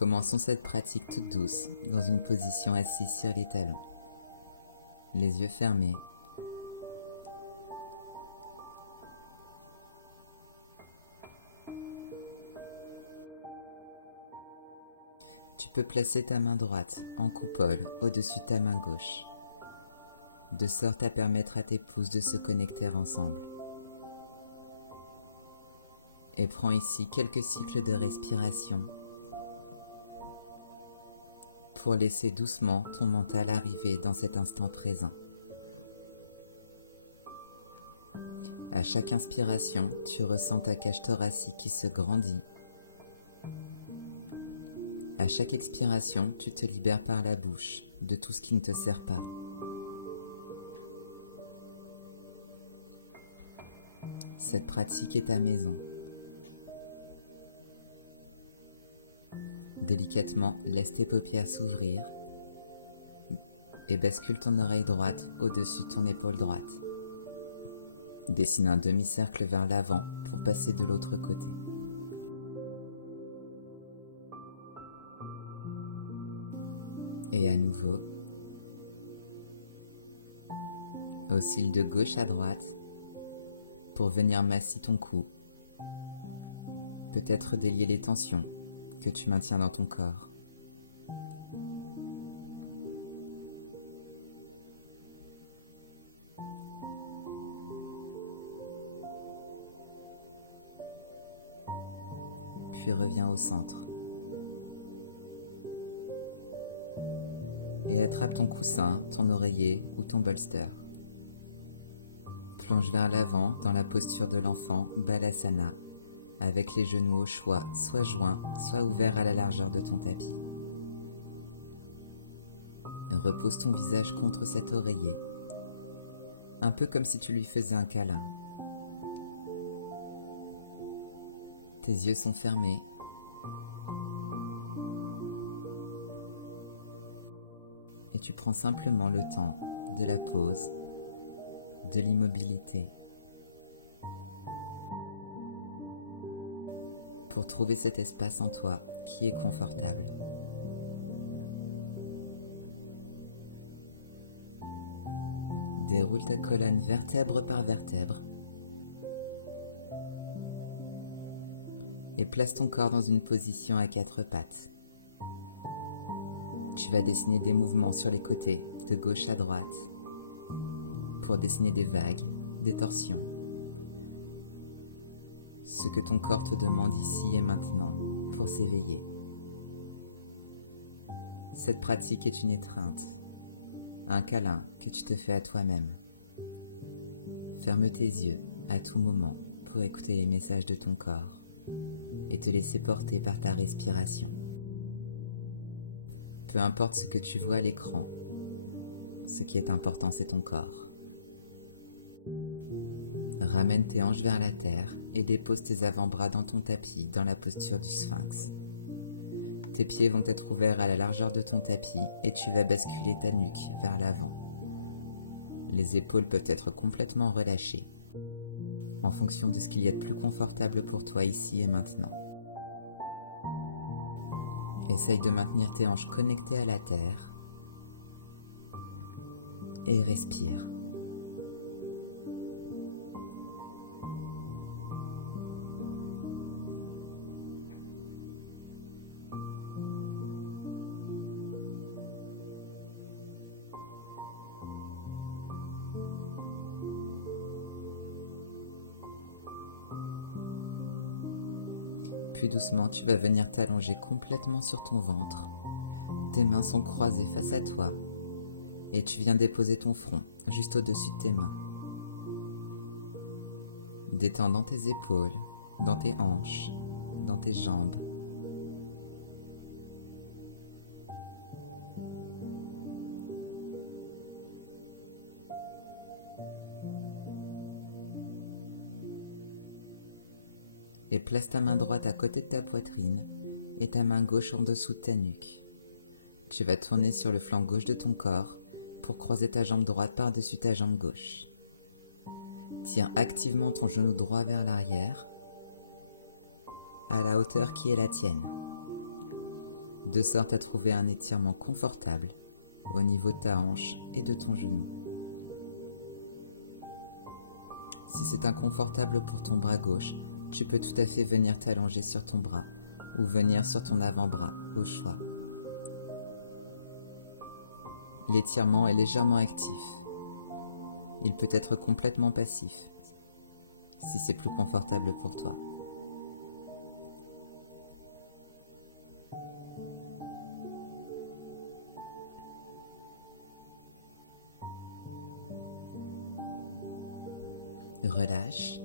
Commençons cette pratique toute douce dans une position assise sur les talons, les yeux fermés. Tu peux placer ta main droite en coupole au-dessus de ta main gauche, de sorte à permettre à tes pouces de se connecter ensemble. Et prends ici quelques cycles de respiration pour laisser doucement ton mental arriver dans cet instant présent. À chaque inspiration, tu ressens ta cage thoracique qui se grandit. À chaque expiration, tu te libères par la bouche de tout ce qui ne te sert pas. Cette pratique est ta maison. Délicatement, laisse tes paupières s'ouvrir et bascule ton oreille droite au-dessus de ton épaule droite. Dessine un demi-cercle vers l'avant pour passer de l'autre côté. Et à nouveau, oscille de gauche à droite pour venir masser ton cou. Peut-être délier les tensions que tu maintiens dans ton corps. Puis reviens au centre. Et attrape ton coussin, ton oreiller ou ton bolster. Plonge vers l'avant dans la posture de l'enfant Balasana, avec les genoux au choix, soit joints, soit ouverts à la largeur de ton tapis. Repose ton visage contre cet oreiller, un peu comme si tu lui faisais un câlin. Tes yeux sont fermés. Et tu prends simplement le temps de la pause, de l'immobilité, pour trouver cet espace en toi qui est confortable. Déroule ta colonne vertèbre par vertèbre et place ton corps dans une position à quatre pattes. Tu vas dessiner des mouvements sur les côtés, de gauche à droite, pour dessiner des vagues, des torsions. Ce que ton corps te demande ici et maintenant pour s'éveiller. Cette pratique est une étreinte, un câlin que tu te fais à toi-même. Ferme tes yeux à tout moment pour écouter les messages de ton corps et te laisser porter par ta respiration. Peu importe ce que tu vois à l'écran, ce qui est important c'est ton corps. Ramène tes hanches vers la terre et dépose tes avant-bras dans ton tapis dans la posture du sphinx. Tes pieds vont être ouverts à la largeur de ton tapis et tu vas basculer ta nuque vers l'avant. Les épaules peuvent être complètement relâchées en fonction de ce qu'il y a de plus confortable pour toi ici et maintenant. Essaye de maintenir tes hanches connectées à la terre et respire. Puis doucement, tu vas venir t'allonger complètement sur ton ventre. Tes mains sont croisées face à toi et tu viens déposer ton front juste au-dessus de tes mains. Détendant tes épaules, dans tes hanches, dans tes jambes. Et place ta main droite à côté de ta poitrine et ta main gauche en dessous de ta nuque. Tu vas tourner sur le flanc gauche de ton corps pour croiser ta jambe droite par-dessus ta jambe gauche. Tiens activement ton genou droit vers l'arrière, à la hauteur qui est la tienne. de sorte à trouver un étirement confortable au niveau de ta hanche et de ton genou. Si c'est inconfortable pour ton bras gauche, tu peux tout à fait venir t'allonger sur ton bras ou venir sur ton avant-bras, au choix. L'étirement est légèrement actif. Il peut être complètement passif, si c'est plus confortable pour toi. Relâche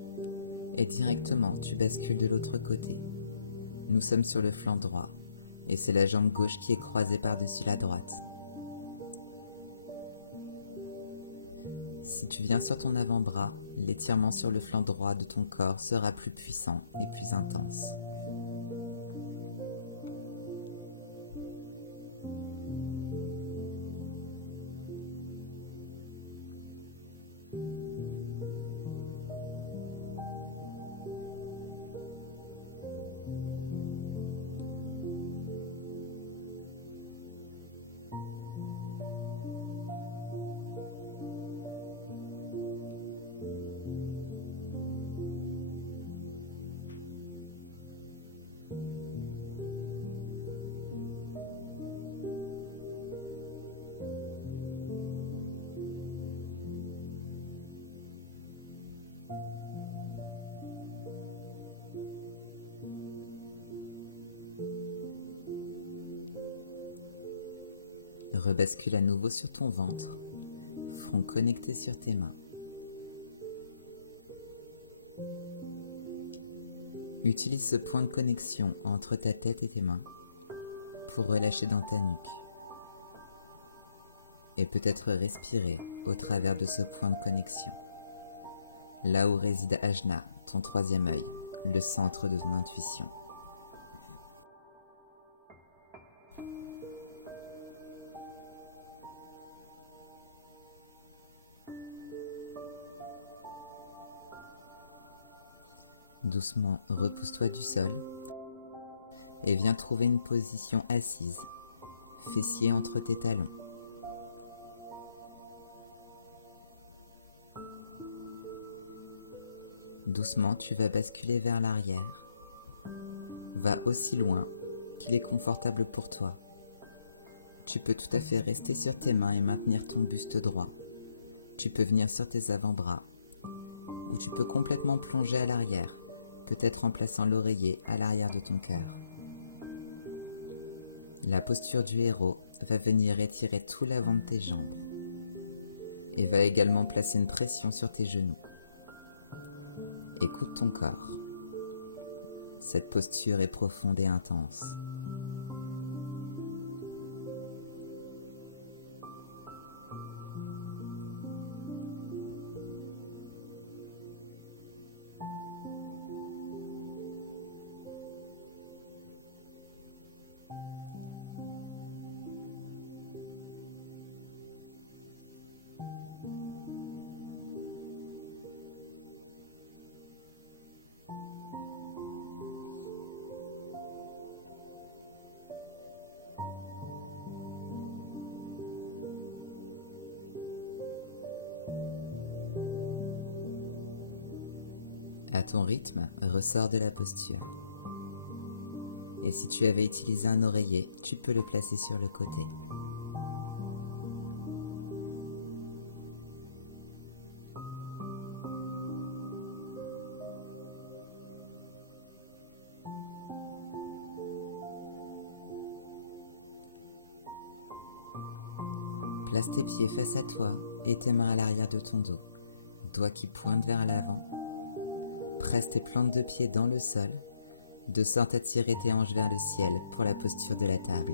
et directement tu bascules de l'autre côté. Nous sommes sur le flanc droit et c'est la jambe gauche qui est croisée par-dessus la droite. Si tu viens sur ton avant-bras, l'étirement sur le flanc droit de ton corps sera plus puissant et plus intense. Rebascule à nouveau sur ton ventre, front connecté sur tes mains. Utilise ce point de connexion entre ta tête et tes mains pour relâcher dans ta nuque et peut-être respirer au travers de ce point de connexion, là où réside Ajna, ton troisième œil, le centre de ton intuition. Doucement, repousse-toi du sol et viens trouver une position assise, fessier entre tes talons. Doucement, tu vas basculer vers l'arrière. Va aussi loin qu'il est confortable pour toi. Tu peux tout à fait rester sur tes mains et maintenir ton buste droit. Tu peux venir sur tes avant-bras et tu peux complètement plonger à l'arrière, peut-être en plaçant l'oreiller à l'arrière de ton cœur. La posture du héros va venir étirer tout l'avant de tes jambes et va également placer une pression sur tes genoux. Écoute ton corps. Cette posture est profonde et intense. À ton rythme, ressors de la posture. Et si tu avais utilisé un oreiller, tu peux le placer sur le côté. Place tes pieds face à toi et tes mains à l'arrière de ton dos, doigts qui pointent vers l'avant. Presse tes plantes de pied dans le sol, de sorte à tirer tes hanches vers le ciel pour la posture de la table.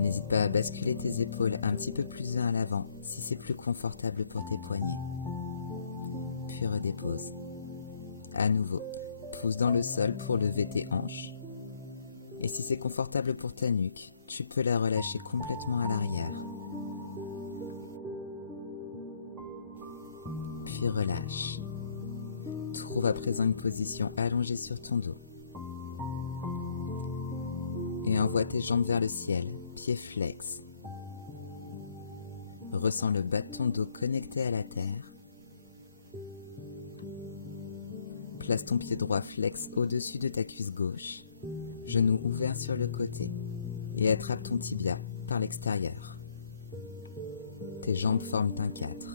N'hésite pas à basculer tes épaules un petit peu plus vers l'avant si c'est plus confortable pour tes poignets. Puis redépose. À nouveau, pousse dans le sol pour lever tes hanches. Et si c'est confortable pour ta nuque, tu peux la relâcher complètement à l'arrière. Puis relâche. Trouve à présent une position allongée sur ton dos. et envoie tes jambes vers le ciel, pieds flex. Ressens le bas de ton dos connecté à la terre. Place ton pied droit flex au-dessus de ta cuisse gauche, genou ouvert sur le côté, et attrape ton tibia par l'extérieur. Tes jambes forment un 4.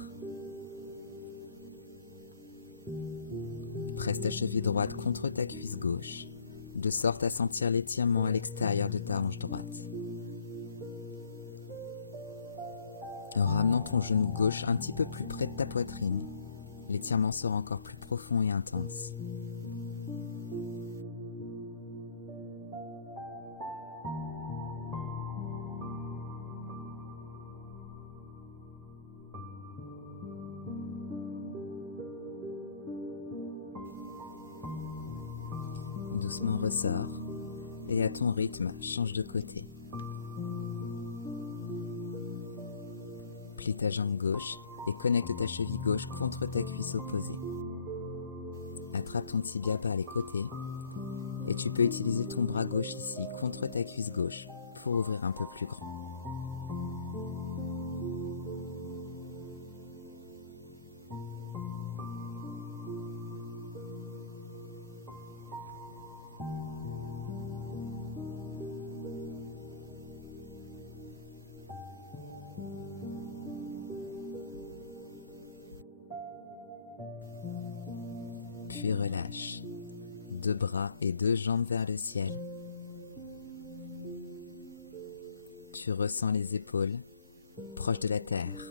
Presse ta cheville droite contre ta cuisse gauche, de sorte à sentir l'étirement à l'extérieur de ta hanche droite. En ramenant ton genou gauche un petit peu plus près de ta poitrine, l'étirement sera encore plus profond et intense. Doucement ressort et à ton rythme, change de côté. Plie ta jambe gauche et connecte ta cheville gauche contre ta cuisse opposée. Attrape ton tibia par les côtés et tu peux utiliser ton bras gauche ici contre ta cuisse gauche pour ouvrir un peu plus grand. Puis relâche. 2 bras et 2 jambes vers le ciel. Tu ressens les épaules proches de la terre.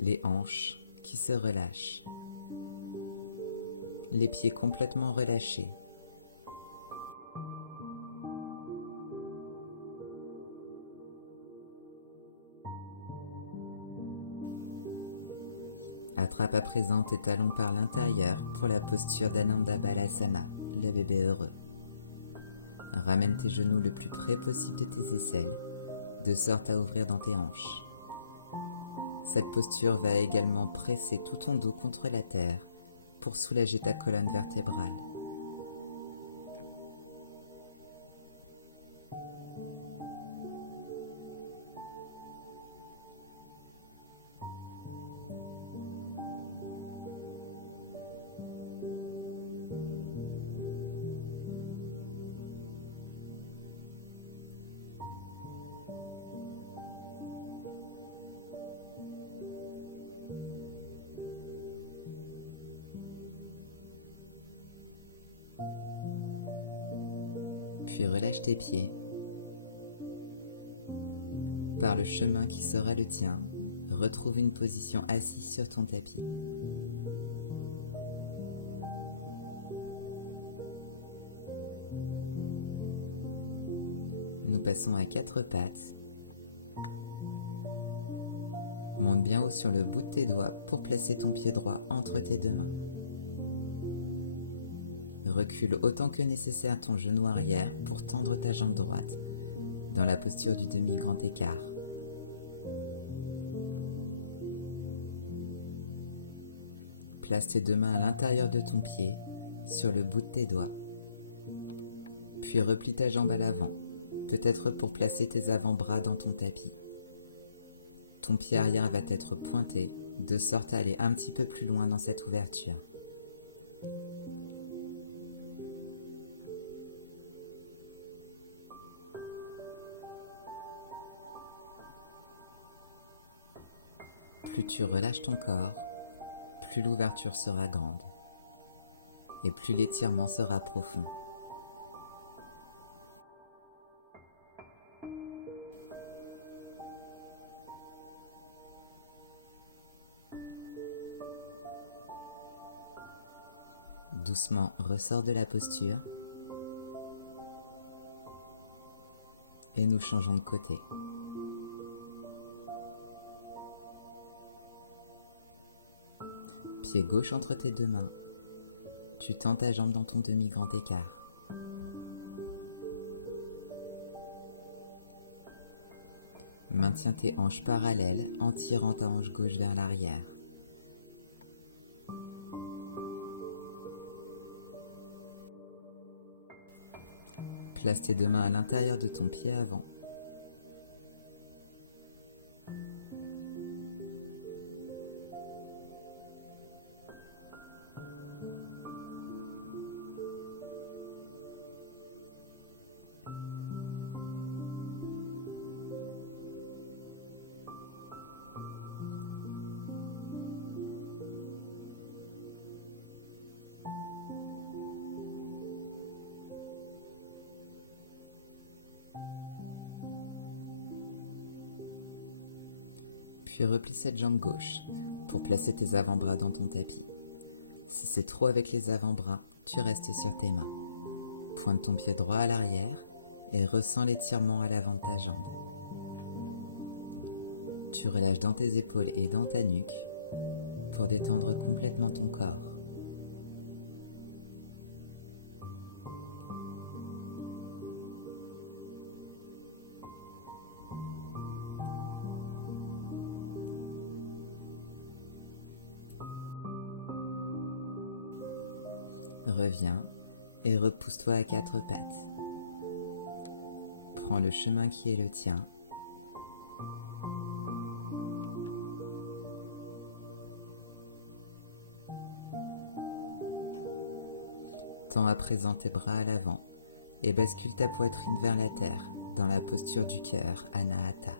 Les hanches qui se relâchent. Les pieds complètement relâchés. Attrape à présent tes talons par l'intérieur pour la posture d'Ananda Balasana, le bébé heureux. Ramène tes genoux le plus près possible de tes aisselles, de sorte à ouvrir dans tes hanches. Cette posture va également presser tout ton dos contre la terre pour soulager ta colonne vertébrale. Puis relâche tes pieds. Par le chemin qui sera le tien, retrouve une position assise sur ton tapis. Nous passons à 4 pattes. Monte bien haut sur le bout de tes doigts pour placer ton pied droit entre tes 2 mains. Recule autant que nécessaire ton genou arrière pour tendre ta jambe droite dans la posture du demi-grand écart. Place tes 2 mains à l'intérieur de ton pied, sur le bout de tes doigts. Puis replie ta jambe à l'avant, peut-être pour placer tes avant-bras dans ton tapis. Ton pied arrière va être pointé, de sorte à aller un petit peu plus loin dans cette ouverture. Plus tu relâches ton corps, plus l'ouverture sera grande et plus l'étirement sera profond. Doucement, ressors de la posture et nous changeons de côté. Pied gauche entre tes 2 mains, tu tends ta jambe dans ton demi-grand écart. Maintiens tes hanches parallèles en tirant ta hanche gauche vers l'arrière. Place tes deux mains à l'intérieur de ton pied avant. Puis replie cette jambe gauche pour placer tes avant-bras dans ton tapis. Si c'est trop avec les avant-bras, tu restes sur tes mains. Pointe ton pied droit à l'arrière et ressens l'étirement à l'avant de ta jambe. Tu relâches dans tes épaules et dans ta nuque pour détendre complètement ton corps. Reviens et repousse-toi à quatre pattes. Prends le chemin qui est le tien. Tends à présent tes bras à l'avant et bascule ta poitrine vers la terre dans la posture du cœur, Anahata.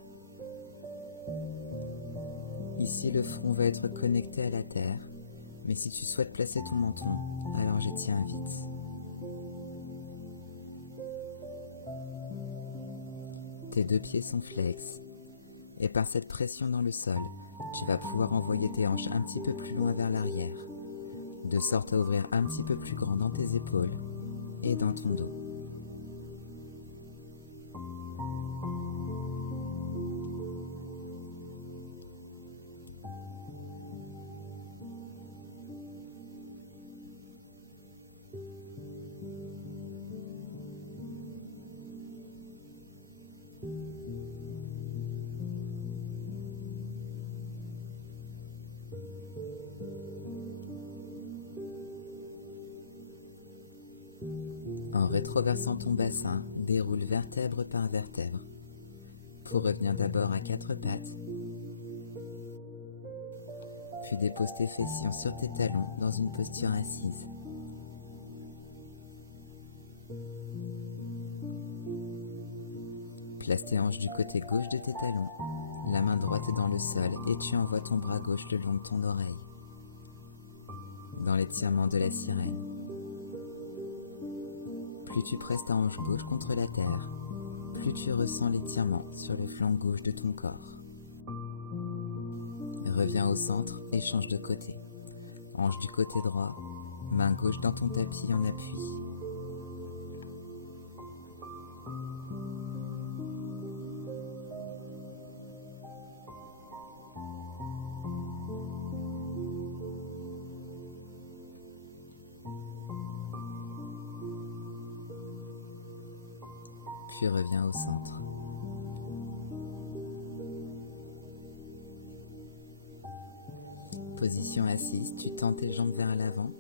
Ici, le front va être connecté à la terre, mais si tu souhaites placer ton menton, alors j'y tiens vite. Tes deux pieds sont flex, et par cette pression dans le sol, tu vas pouvoir envoyer tes hanches un petit peu plus loin vers l'arrière, de sorte à ouvrir un petit peu plus grand dans tes épaules et dans ton dos. En rétroversant ton bassin, déroule vertèbre par vertèbre, pour revenir d'abord à quatre pattes, puis dépose tes fessiers sur tes talons dans une posture assise. Place tes hanches du côté gauche de tes talons, la main droite est dans le sol et tu envoies ton bras gauche le long de ton oreille, dans l'étirement de la sirène. Plus tu presses ta hanche gauche contre la terre, plus tu ressens l'étirement sur le flanc gauche de ton corps. Reviens au centre et change de côté. Hanche du côté droit, main gauche dans ton tapis en appui. Puis reviens au centre. Position assise, tu tends tes jambes vers l'avant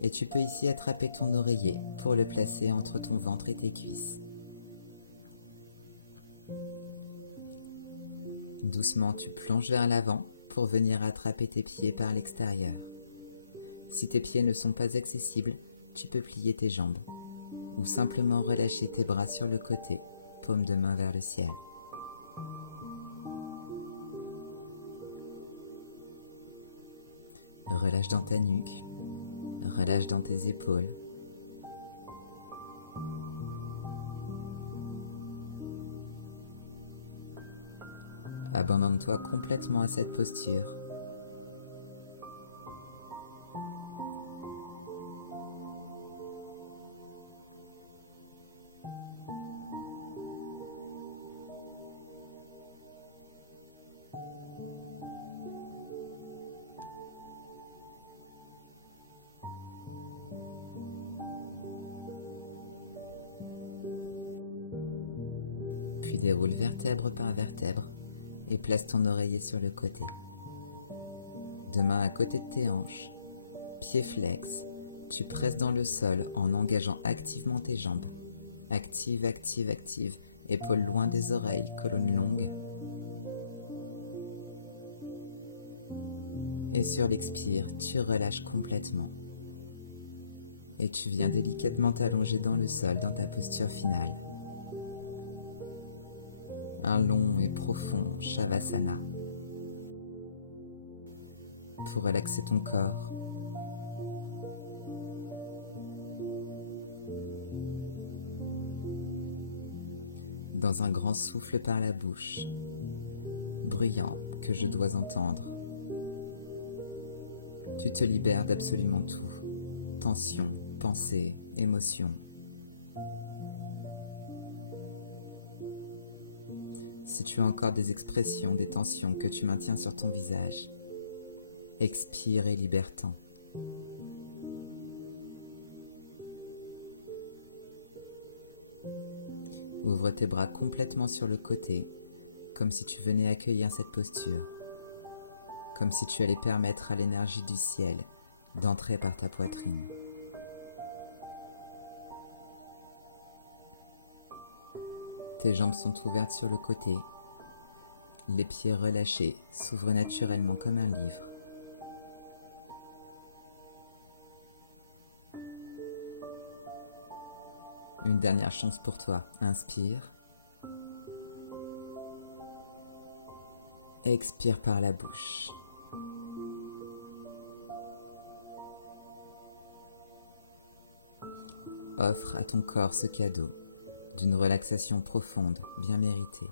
et tu peux ici attraper ton oreiller pour le placer entre ton ventre et tes cuisses. Doucement, tu plonges vers l'avant pour venir attraper tes pieds par l'extérieur. Si tes pieds ne sont pas accessibles, tu peux plier tes jambes ou simplement relâcher tes bras sur le côté, paume de main vers le ciel. Relâche dans ta nuque, relâche dans tes épaules. Abandonne-toi complètement à cette posture. Puis déroule vertèbre par vertèbre et place ton oreiller sur le côté. Deux mains à côté de tes hanches, pieds flex, tu presses dans le sol en engageant activement tes jambes. Active, active, active. Épaules loin des oreilles, colonne longue. Et sur l'expire, tu relâches complètement. Et tu viens délicatement t'allonger dans le sol dans ta posture finale. Un long et profond Shavasana. Pour relaxer ton corps. Dans un grand souffle par la bouche, bruyant que je dois entendre. Tu te libères d'absolument tout. Tension, pensée, émotion. Si tu as encore des expressions, des tensions que tu maintiens sur ton visage, expire et libère-t'en. Ouvre tes bras complètement sur le côté, comme si tu venais accueillir cette posture, comme si tu allais permettre à l'énergie du ciel d'entrer par ta poitrine. Tes jambes sont ouvertes sur le côté, les pieds relâchés s'ouvrent naturellement comme un livre. Une dernière chance pour toi. Inspire. Expire par la bouche. Offre à ton corps ce cadeau d'une relaxation profonde, bien méritée.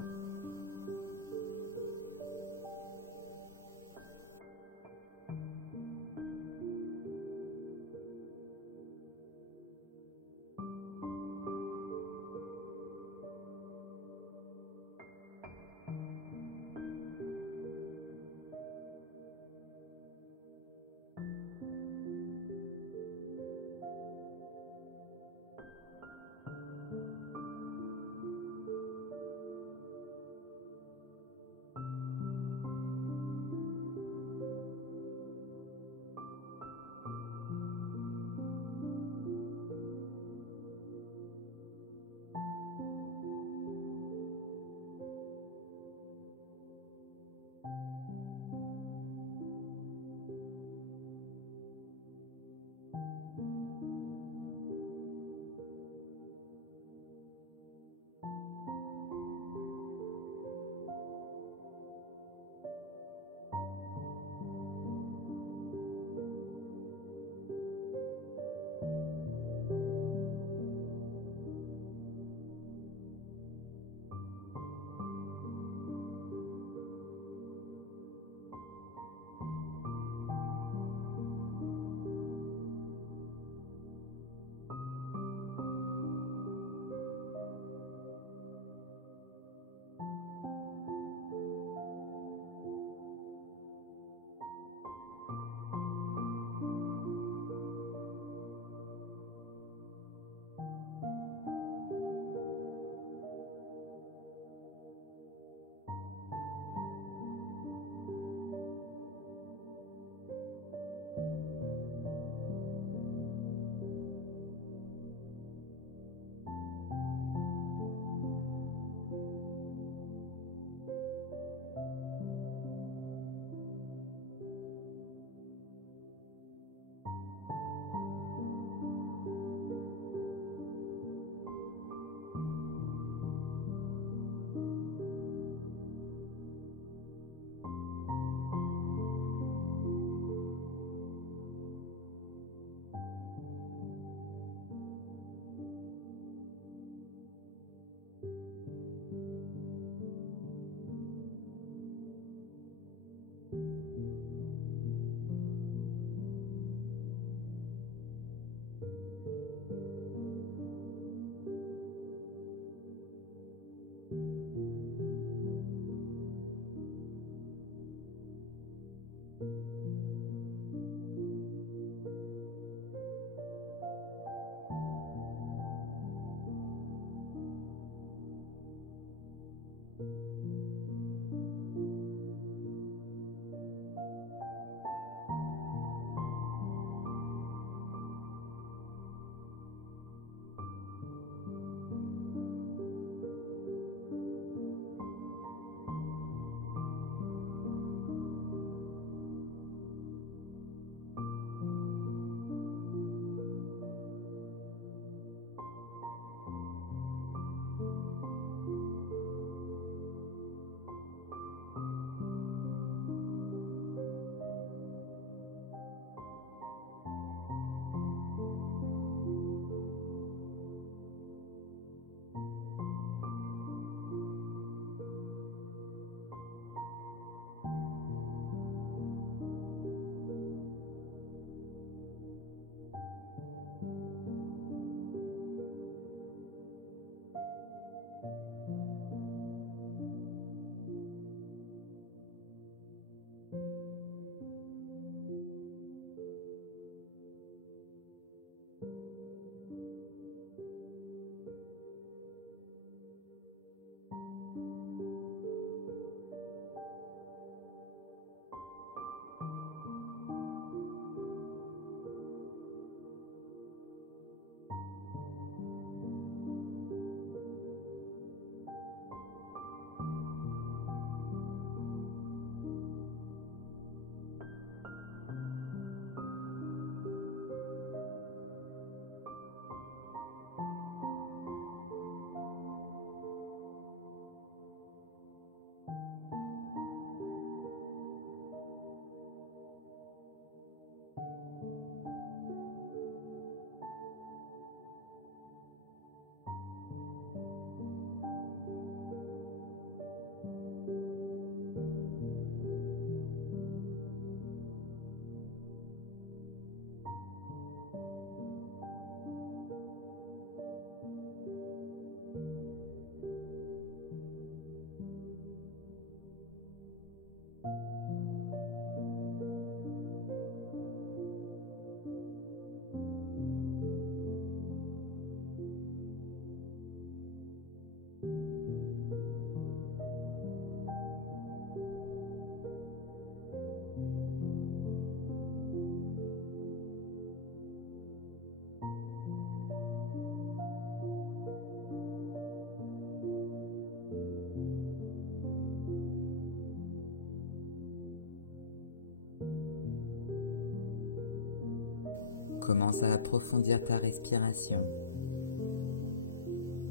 Commence à approfondir ta respiration,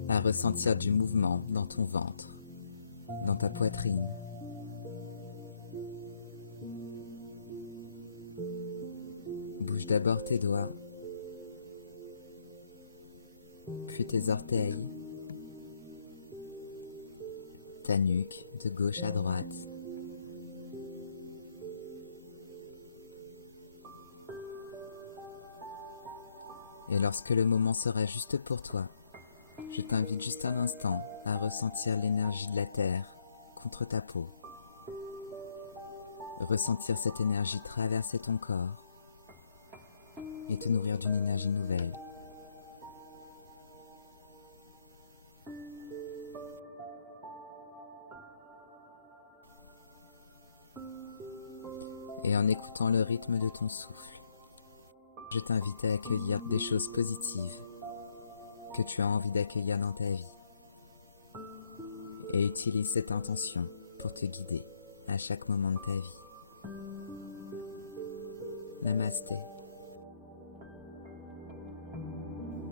à ressentir du mouvement dans ton ventre, dans ta poitrine. Bouge d'abord tes doigts, puis tes orteils, ta nuque de gauche à droite. Et lorsque le moment sera juste pour toi, je t'invite juste un instant à ressentir l'énergie de la terre contre ta peau. Ressentir cette énergie traverser ton corps et te nourrir d'une énergie nouvelle. Et en écoutant le rythme de ton souffle, je t'invite à accueillir des choses positives que tu as envie d'accueillir dans ta vie. Et utilise cette intention pour te guider à chaque moment de ta vie. Namasté.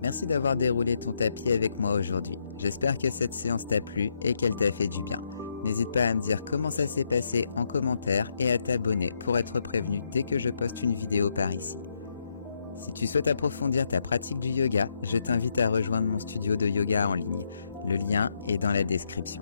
Merci d'avoir déroulé ton tapis avec moi aujourd'hui. J'espère que cette séance t'a plu et qu'elle t'a fait du bien. N'hésite pas à me dire comment ça s'est passé en commentaire et à t'abonner pour être prévenu dès que je poste une vidéo par ici. Si tu souhaites approfondir ta pratique du yoga, je t'invite à rejoindre mon studio de yoga en ligne. Le lien est dans la description.